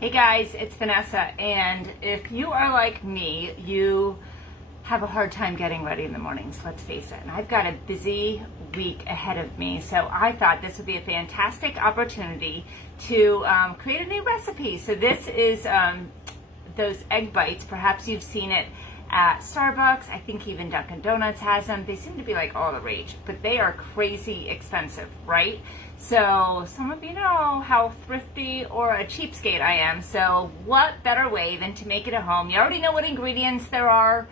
Hey guys, it's Vanessa, and if you are like me, you have a hard time getting ready in the mornings, let's face it. And I've got a busy week ahead of me, so I thought this would be a fantastic opportunity to create a new recipe. So this is those egg bites. Perhaps you've seen it at Starbucks. I think even Dunkin' Donuts has them. They seem to be like all the rage, but they are crazy expensive, right? So some of you know how thrifty or a cheapskate I am. So what better way than to make it at home? You already know what ingredients there are.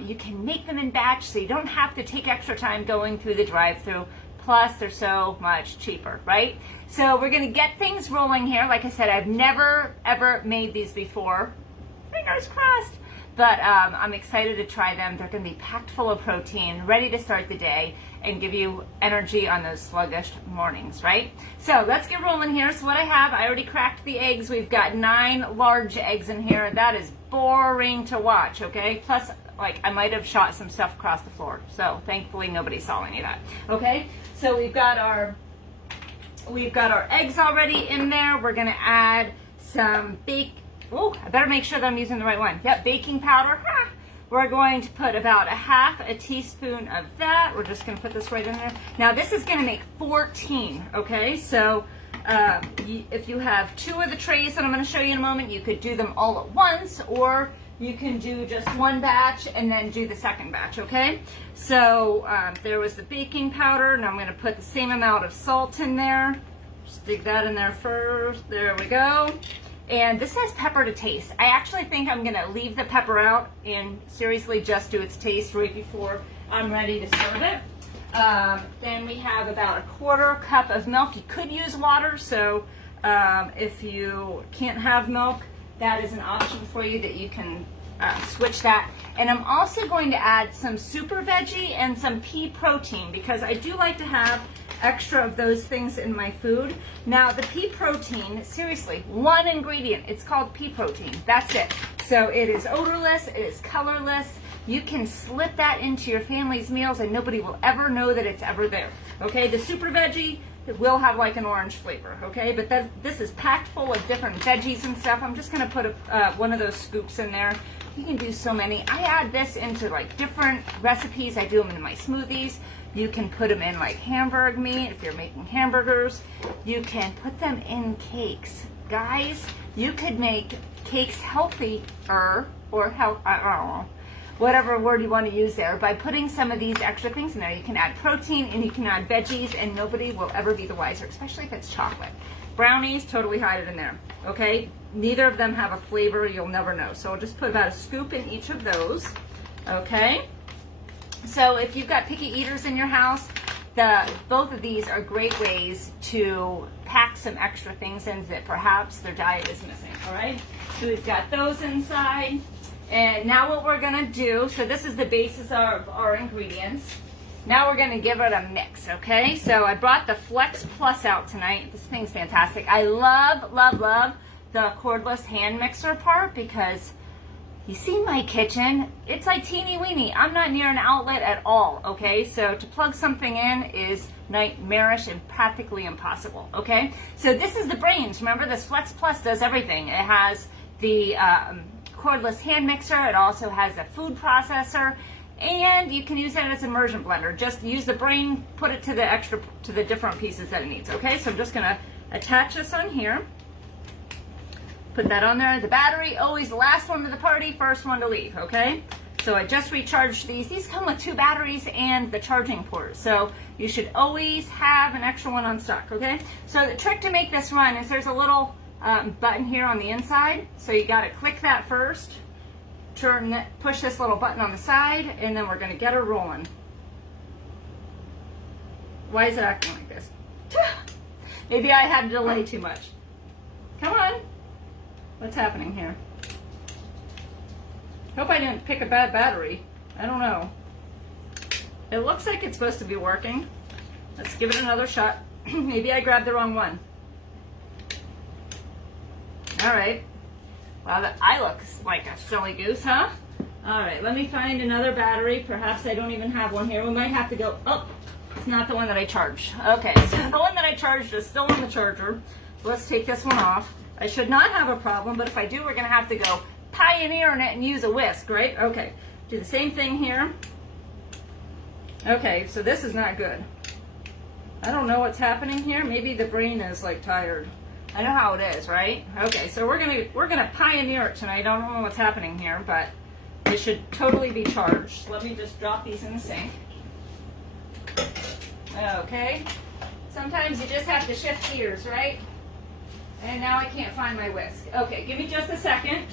You can make them in batch, so you don't have to take extra time going through the drive-thru. Plus, they're so much cheaper, right? So we're gonna get things rolling here. Like I said, I've never ever made these before. Fingers crossed. But I'm excited to try them. They're going to be packed full of protein, ready to start the day and give you energy on those sluggish mornings, right? So let's get rolling here. So what I already cracked the eggs. We've got 9 large eggs in here. That is boring to watch, okay? Plus, like, I might have shot some stuff across the floor. So thankfully nobody saw any of that, okay? So we've got our eggs already in there. We're going to add some Oh, I better make sure that I'm using the right one. Yep, baking powder. We're going to put about a half a teaspoon of that. We're just going to put this right in there. Now, this is going to make 14, okay? So if you have 2 of the trays that I'm going to show you in a moment, you could do them all at once, or you can do just one batch and then do the second batch, okay? So there was the baking powder. Now I'm going to put the same amount of salt in there. Just dig that in there first. There we go. And this says pepper to taste. I actually think I'm gonna leave the pepper out and seriously just do its taste right before I'm ready to serve it. Then we have about 1/4 cup of milk. You could use water, so if you can't have milk, that is an option for you that you can switch that. And I'm also going to add some super veggie and some pea protein because I do like to have extra of those things in my food. Now the pea protein, seriously, one ingredient, it's called pea protein. That's it. So it is odorless, it is colorless. You can slip that into your family's meals and nobody will ever know that it's ever there. Okay, the super veggie, it will have like an orange flavor, okay? But this is packed full of different veggies and stuff. I'm just gonna put one of those scoops in there. You can do so many. I add this into like different recipes. I do them in my smoothies. You can put them in like hamburger meat if you're making hamburgers. You can put them in cakes. Guys, you could make cakes healthier or I don't know, whatever word you want to use there, by putting some of these extra things in there. You can add protein and you can add veggies and nobody will ever be the wiser, especially if it's chocolate. Brownies, totally hide it in there, okay? Neither of them have a flavor, you'll never know. So I'll just put about a scoop in each of those, okay? So if you've got picky eaters in your house, both of these are great ways to pack some extra things in that perhaps their diet is missing, all right? So we've got those inside. And now what we're gonna do, so this is the basis of our ingredients. Now we're gonna give it a mix, okay? So I brought the Flex Plus out tonight. This thing's fantastic. I love, love, love the cordless hand mixer part because you see my kitchen, it's like teeny weeny. I'm not near an outlet at all, okay? So to plug something in is nightmarish and practically impossible, okay? So this is the brains. Remember, this Flex Plus does everything. It has the cordless hand mixer. It also has a food processor, and you can use it as an immersion blender. Just use the brain, put it to the different pieces that it needs, okay? So I'm just gonna attach this on here. Put that on there. The battery, always the last one to the party, first one to leave, okay? So I just recharged these. These come with 2 batteries and the charging port. So you should always have an extra one on stock, okay? So the trick to make this run is there's a little button here on the inside. So you gotta click that first, push this little button on the side, and then we're gonna get her rolling. Why is it acting like this? Maybe I had to delay too much. Come on. What's happening here? Hope I didn't pick a bad battery. I don't know. It looks like it's supposed to be working. Let's give it another shot. Maybe I grabbed the wrong one. All right. Wow, I look like a silly goose, huh? All right, let me find another battery. Perhaps I don't even have one here. We might have to go, oh, it's not the one that I charged. Okay, so the one that I charged is still on the charger. Let's take this one off. I should not have a problem, but if I do, we're gonna have to go pioneering it and use a whisk, right? Okay, do the same thing here. Okay, so this is not good. I don't know what's happening here. Maybe the brain is like tired. I know how it is, right? Okay, so we're gonna pioneer it tonight. I don't know what's happening here, but it should totally be charged. So let me just drop these in the sink. Okay. Sometimes you just have to shift gears, right? And now I can't find my whisk. Okay, give me just a second.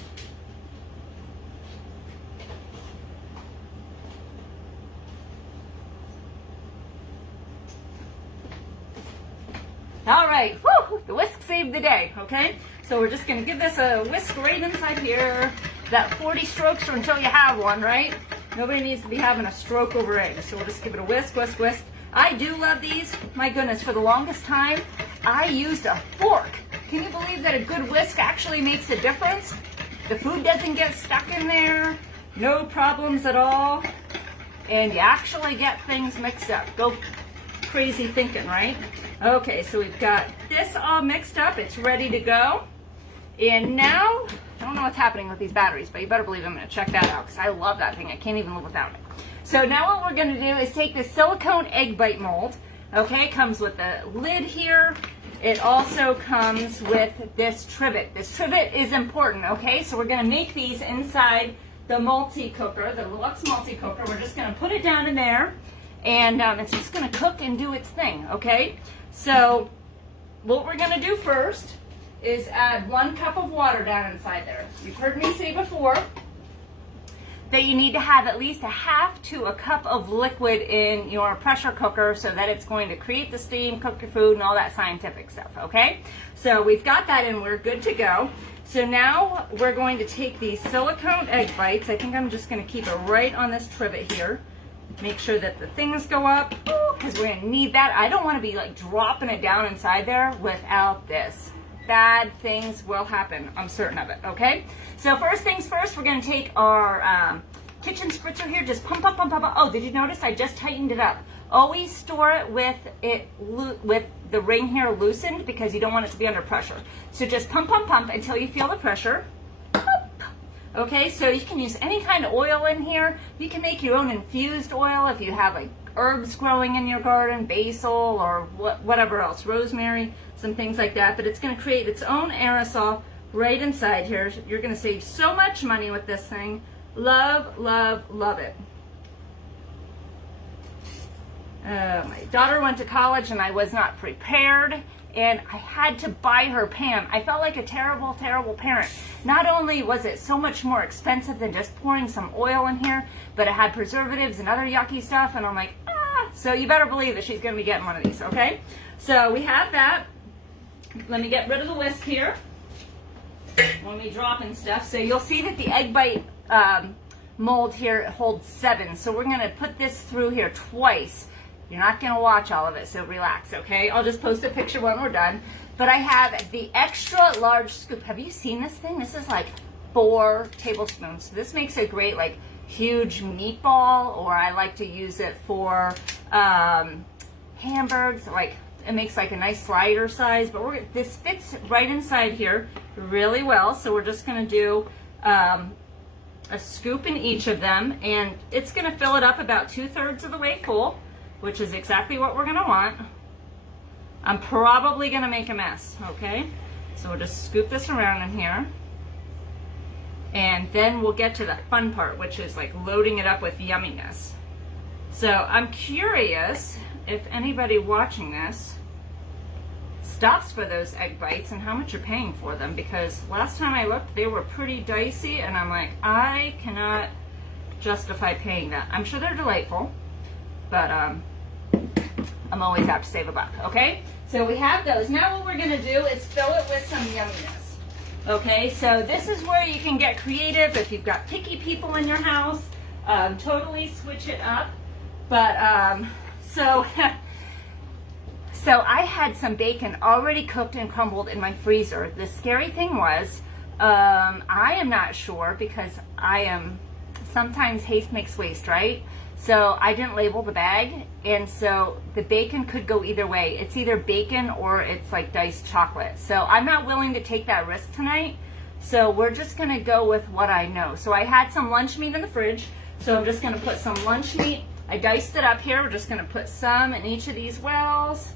All right, whew, the whisk saved the day, okay? So we're just gonna give this a whisk right inside here. That 40 strokes or until you have one, right? Nobody needs to be having a stroke over eggs. So we'll just give it a whisk, whisk, whisk. I do love these. My goodness, for the longest time, I used a fork. Can you believe that a good whisk actually makes a difference? The food doesn't get stuck in there, no problems at all, and you actually get things mixed up. Go crazy thinking, right? Okay, so we've got this all mixed up. It's ready to go. And now, I don't know what's happening with these batteries, but you better believe I'm going to check that out because I love that thing. I can't even live without it. So now what we're going to do is take this silicone egg bite mold. Okay, it comes with a lid here. It also comes with this trivet. This trivet is important, okay? So we're going to make these inside the multi-cooker, the deluxe multi-cooker. We're just going to put it down in there, and it's just going to cook and do its thing, okay? So what we're going to do first is add 1 cup of water down inside there. You've heard me say before that you need to have at least 1/2 to a cup of liquid in your pressure cooker so that it's going to create the steam, cook your food, and all that scientific stuff, okay? So we've got that and we're good to go. So now we're going to take these silicone egg bites. I think I'm just going to keep it right on this trivet here. Make sure that the things go up because we're going to need that. I don't want to be like dropping it down inside there without this. Bad things will happen. I'm certain of it, okay? So first things first, we're going to take our kitchen spritzer here. Just pump up, pump up. Oh, did you notice I just tightened it up? Always store it with the ring here loosened because you don't want it to be under pressure. So just pump, pump, pump until you feel the pressure. Okay, so you can use any kind of oil in here. You can make your own infused oil if you have like herbs growing in your garden, basil or whatever else, rosemary, some things like that. But it's going to create its own aerosol right inside here. You're going to save so much money with this thing. Love, love, love it. My daughter went to college and I was not prepared. And I had to buy her Pam. I felt like a terrible, terrible parent. Not only was it so much more expensive than just pouring some oil in here, but it had preservatives and other yucky stuff. And I'm like, ah. So you better believe that she's going to be getting one of these, okay? So we have that. Let me get rid of the whisk here when we drop in stuff. So you'll see that the egg bite mold here holds 7. So we're going to put this through here twice. You're not going to watch all of it, so relax, okay? I'll just post a picture when we're done. But I have the extra large scoop. Have you seen this thing? This is like 4 tablespoons. So this makes a great, like, huge meatball, or I like to use it for hamburgers. Like, it makes like a nice slider size. But this fits right inside here really well. So we're just going to do a scoop in each of them. And it's going to fill it up about 2/3 of the way full, which is exactly what we're going to want. I'm probably going to make a mess, okay? So we'll just scoop this around in here. And then we'll get to the fun part, which is like loading it up with yumminess. So I'm curious if anybody watching this stops for those egg bites and how much you're paying for them, because last time I looked, they were pretty dicey, and I'm like, I cannot justify paying that. I'm sure they're delightful, but I'm always apt to save a buck, okay? So we have those. Now what we're going to do is fill it with some yumminess, okay? So this is where you can get creative if you've got picky people in your house. Totally switch it up. But, so I had some bacon already cooked and crumbled in my freezer. The scary thing was, I am not sure because I am sometimes haste makes waste, right? So I didn't label the bag, and so the bacon could go either way. It's either bacon or it's like diced chocolate. So I'm not willing to take that risk tonight. So we're just gonna go with what I know. So I had some lunch meat in the fridge, so I'm just gonna put some lunch meat. I diced it up here. We're just gonna put some in each of these wells.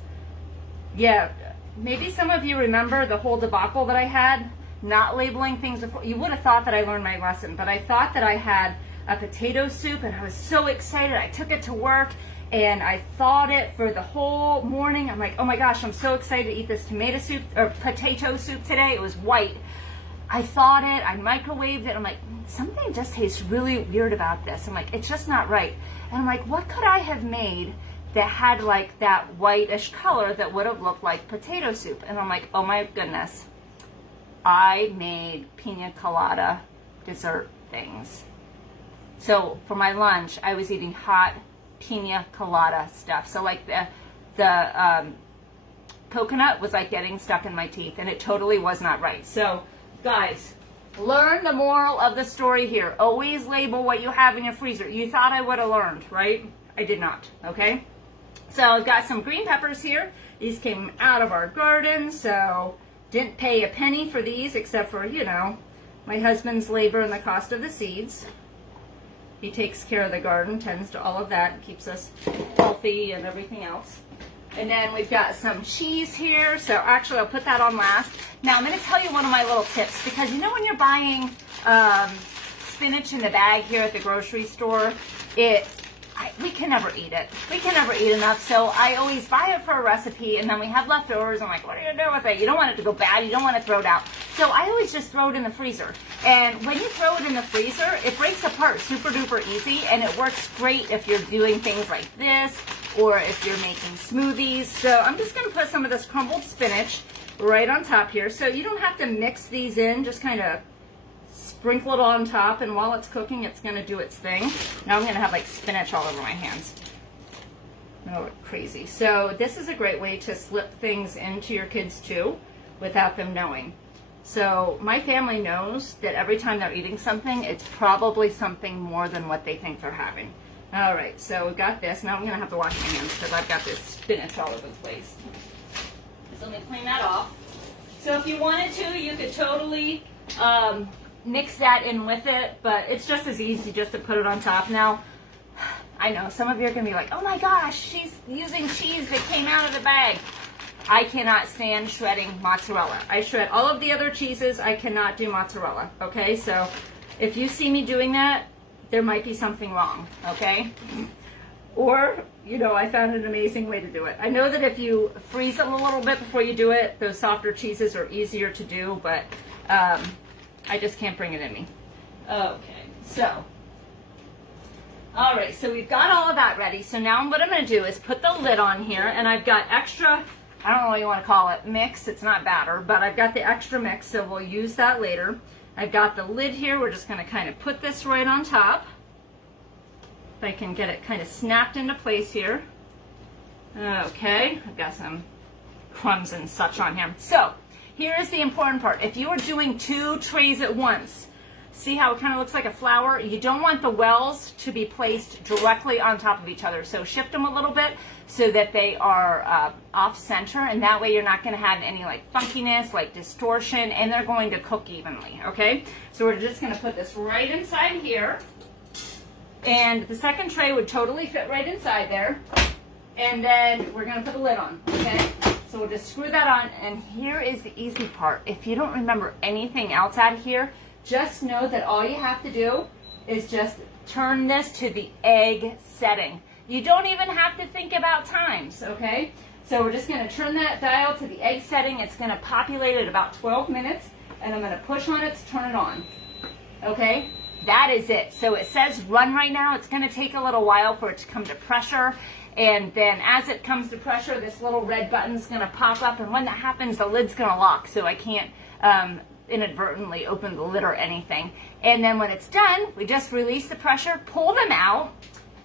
Yeah, maybe some of you remember the whole debacle that I had, not labeling things before. You would have thought that I learned my lesson, but I thought that I had a potato soup, and I was so excited. I took it to work and I thawed it for the whole morning. I'm like, oh my gosh, I'm so excited to eat this tomato soup or potato soup today. It was white. I thawed it, I microwaved it. I'm like, something just tastes really weird about this. I'm like, it's just not right. And I'm like, what could I have made that had like that whitish color that would have looked like potato soup? And I'm like, oh my goodness, I made pina colada dessert things. So for my lunch, I was eating hot pina colada stuff. So like the coconut was like getting stuck in my teeth, and it totally was not right. So guys, learn the moral of the story here. Always label what you have in your freezer. You thought I would have learned, right? I did not, okay? So I've got some green peppers here. These came out of our garden, so didn't pay a penny for these except for, you know, my husband's labor and the cost of the seeds. He takes care of the garden, tends to all of that, keeps us healthy and everything else. And then we've got some cheese here. So actually, I'll put that on last. Now, I'm going to tell you one of my little tips, because you know when you're buying spinach in the bag here at the grocery store, we can never eat it. We can never eat enough. So I always buy it for a recipe, and then we have leftovers. I'm like, what are you doing with it? You don't want it to go bad. You don't want to throw it out. So I always just throw it in the freezer. And when you throw it in the freezer, it breaks apart super duper easy, and it works great if you're doing things like this or if you're making smoothies. So I'm just going to put some of this crumbled spinach right on top here. So you don't have to mix these in, just kind of sprinkle it on top, and while it's cooking, it's going to do its thing. Now I'm going to have like spinach all over my hands. Oh, crazy. So this is a great way to slip things into your kids too without them knowing. So my family knows that every time they're eating something, it's probably something more than what they think they're having. All right, so we've got this. Now I'm going to have to wash my hands because I've got this spinach all over the place. So let me clean that off. So if you wanted to, you could totally mix that in with it, but it's just as easy just to put it on top. Now, I know some of you are going to be like, oh my gosh, she's using cheese that came out of the bag. I cannot stand shredding mozzarella. I shred all of the other cheeses. I cannot do mozzarella, okay? So if you see me doing that, there might be something wrong, okay? Or, you know, I found an amazing way to do it. I know that if you freeze them a little bit before you do it, those softer cheeses are easier to do, but I just can't bring it in me. Okay, so, all right, so we've got all of that ready. So now what I'm going to do is put the lid on here, and I've got extra, I don't know what you want to call it, mix. It's not batter, but I've got the extra mix, so we'll use that later. I've got the lid here. We're just going to kind of put this right on top. If I can get it kind of snapped into place here. Okay, I've got some crumbs and such on here. So here is the important part. If you are doing 2 trays at once, see how it kind of looks like a flower? You don't want the wells to be placed directly on top of each other. So shift them a little bit so that they are off center, and that way you're not going to have any like funkiness, like distortion, and they're going to cook evenly, okay? So we're just going to put this right inside here, and the second tray would totally fit right inside there, and then we're going to put the lid on, okay? So we'll just screw that on, and here is the easy part. If you don't remember anything else out here, just know that all you have to do is just turn this to the egg setting. You don't even have to think about times, okay? So we're just going to turn that dial to the egg setting. It's going to populate at about 12 minutes, and I'm going to push on it to turn it on, okay? That is it. So it says run right now. It's going to take a little while for it to come to pressure, and then as it comes to pressure, this little red button's going to pop up, and when that happens, the lid's going to lock, so I can't inadvertently open the lid or anything. And then when it's done, we just release the pressure, pull them out,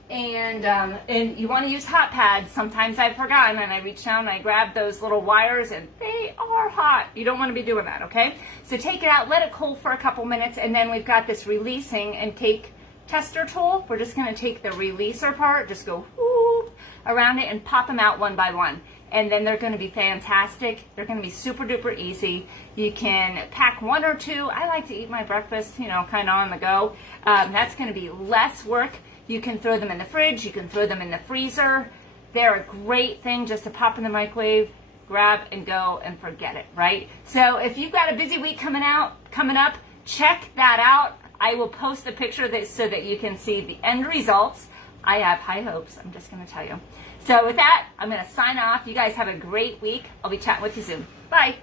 and you want to use hot pads. Sometimes I've forgotten, and I reach down and I grab those little wires, and they are hot. You don't want to be doing that, okay? So take it out, let it cool for a couple minutes, and then we've got this releasing and take tester tool, we're just going to take the releaser part, just go whoop around it and pop them out one by one. And then they're going to be fantastic. They're going to be super duper easy. You can pack one or two. I like to eat my breakfast, you know, kind of on the go. That's going to be less work. You can throw them in the fridge. You can throw them in the freezer. They're a great thing just to pop in the microwave, grab and go and forget it, right? So if you've got a busy week coming up, check that out. I will post a picture of this so that you can see the end results. I have high hopes, I'm just going to tell you. So with that, I'm going to sign off. You guys have a great week. I'll be chatting with you soon. Bye.